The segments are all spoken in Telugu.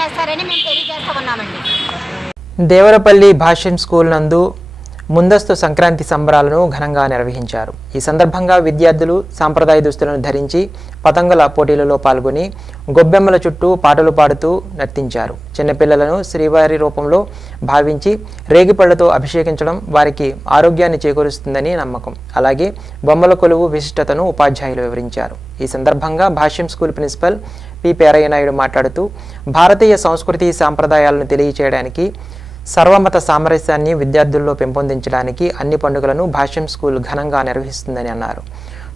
చేస్తారని మేము తెలియజేస్తా ఉన్నామండి. దేవరపల్లి భాష్యం స్కూల్ నందు ముందస్తు సంక్రాంతి సంబరాలను ఘనంగా నిర్వహించారు. ఈ సందర్భంగా విద్యార్థులు సాంప్రదాయ దుస్తులను ధరించి పతంగుల పోటీలలో పాల్గొని గొబ్బెమ్మల చుట్టూ పాటలు పాడుతూ నర్తించారు. చిన్నపిల్లలను శ్రీవారి రూపంలో భావించి రేగిపళ్లతో అభిషేకించడం వారికి ఆరోగ్యాన్ని చేకూరుస్తుందని నమ్మకం. అలాగే బొమ్మల కొలువు విశిష్టతను ఉపాధ్యాయులు వివరించారు. ఈ సందర్భంగా Bhashyam school principal P Perayya Naidu మాట్లాడుతూ భారతీయ సంస్కృతి సాంప్రదాయాలను తెలియచేయడానికి సర్వమత సామరస్యాన్ని విద్యార్థుల్లో పెంపొందించడానికి అన్ని పండుగలను భాష్యం స్కూల్ ఘనంగా నిర్వహిస్తుందని అన్నారు.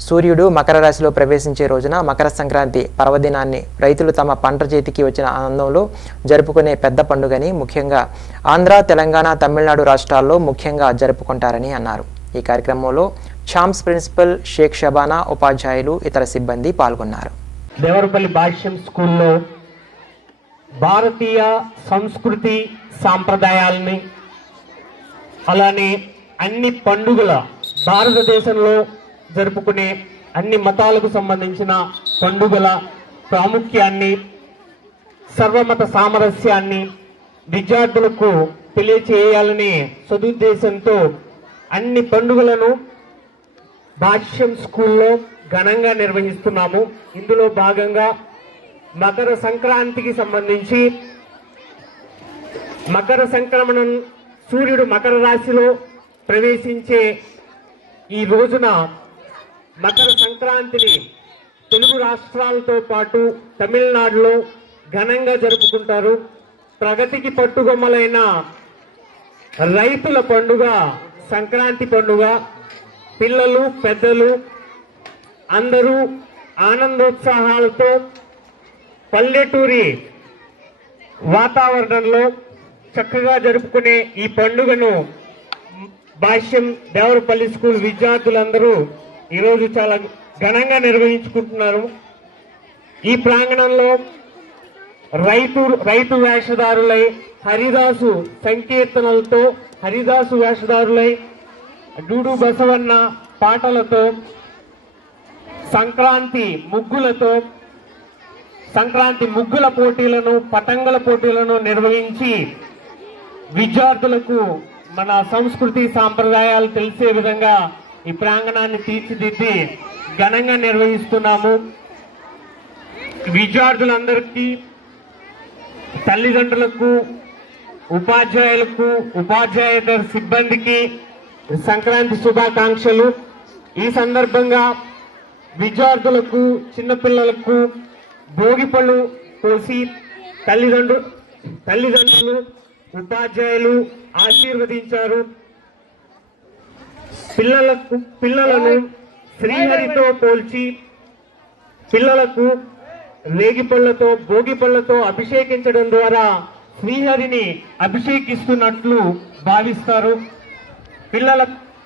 సూర్యుడు మకర రాశిలో ప్రవేశించే రోజున మకర సంక్రాంతి పర్వదినాన్ని రైతులు తమ పంట చేతికి వచ్చిన ఆనందంలో జరుపుకునే పెద్ద పండుగని ముఖ్యంగా ఆంధ్ర, తెలంగాణ, తమిళనాడు రాష్ట్రాల్లో ముఖ్యంగా జరుపుకుంటారని అన్నారు. ఈ కార్యక్రమంలో ఛాంప్స్ ప్రిన్సిపల్ షేక్ షబానా, ఉపాధ్యాయులు, ఇతర సిబ్బంది పాల్గొన్నారు. దేవరపల్లి భాష్యం స్కూల్లో భారతీయ సంస్కృతి సాంప్రదాయాలని అలానే అన్ని పండుగల భారతదేశంలో జరుపుకునే అన్ని మతాలకు సంబంధించిన పండుగల ప్రాముఖ్యాన్ని, సర్వమత సామరస్యాన్ని విద్యార్థులకు తెలియచేయాలనే సదుద్దేశంతో అన్ని పండుగలను భాష్యం స్కూల్లో ఘనంగా నిర్వహిస్తున్నాము. ఇందులో భాగంగా మకర సంక్రాంతికి సంబంధించి మకర సంక్రమణం సూర్యుడు మకర రాశిలో ప్రవేశించే ఈ రోజున మకర సంక్రాంతిని తెలుగు రాష్ట్రాలతో పాటు తమిళనాడులో ఘనంగా జరుపుకుంటారు. ప్రగతికి పట్టుగొమ్మలైన రైతుల పండుగ సంక్రాంతి పండుగ పిల్లలు పెద్దలు అందరూ ఆనందోత్సాహాలతో పల్లెటూరి వాతావరణంలో చక్కగా జరుపుకునే ఈ పండుగను భాష్యం దేవరపల్లి స్కూల్ విద్యార్థులందరూ ఈరోజు చాలా ఘనంగా నిర్వహించుకుంటున్నారు. ఈ ప్రాంగణంలో రైతు వేషధారులై హరిదాసు సంకీర్తనలతో హరిదాసు వేషధారులై డూడు బసవన్న పాటలతో సంక్రాంతి ముగ్గుల పోటీలను పతంగుల పోటీలను నిర్వహించి విద్యార్థులకు మన సంస్కృతి సాంప్రదాయాలు తెలిసే విధంగా ఈ ప్రాంగణాన్ని తీర్చిదిద్ది ఘనంగా నిర్వహిస్తున్నాము. విద్యార్థులందరికీ, తల్లిదండ్రులకు, ఉపాధ్యాయులకు, ఉపాధ్యాయేతర సిబ్బందికి సంక్రాంతి శుభాకాంక్షలు. ఈ సందర్భంగా విద్యార్థులకు, చిన్నపిల్లలకు భోగిపళ్ళు పోసి తల్లిదండ్రులు, ఉపాధ్యాయులు ఆశీర్వదించారు. పిల్లలను శ్రీహరితో పోల్చి పిల్లలకు రేగిపళ్లతో, భోగిపళ్లతో అభిషేకించడం ద్వారా శ్రీహరిని అభిషేకిస్తున్నట్లు భావిస్తారు.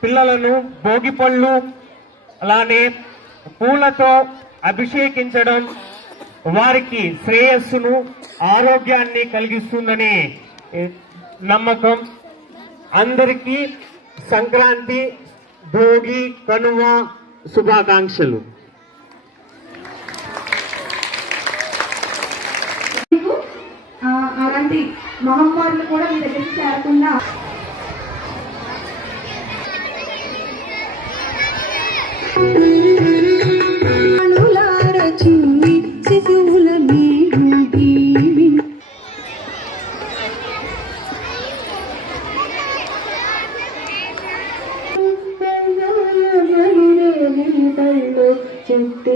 పిల్లలను భోగిపళ్ళు అలానే పూలతో అభిషేకించడం వారికి శ్రేయస్సును, ఆరోగ్యాన్ని కలిగిస్తుందని నమ్మకం. అందరికీ సంక్రాంతి, భోగి, కనుమ శుభాకాంక్షలు. అలాంటి మహమ్మారులు కూడా మీ దగ్గరికి చేరకుండా చుట్టి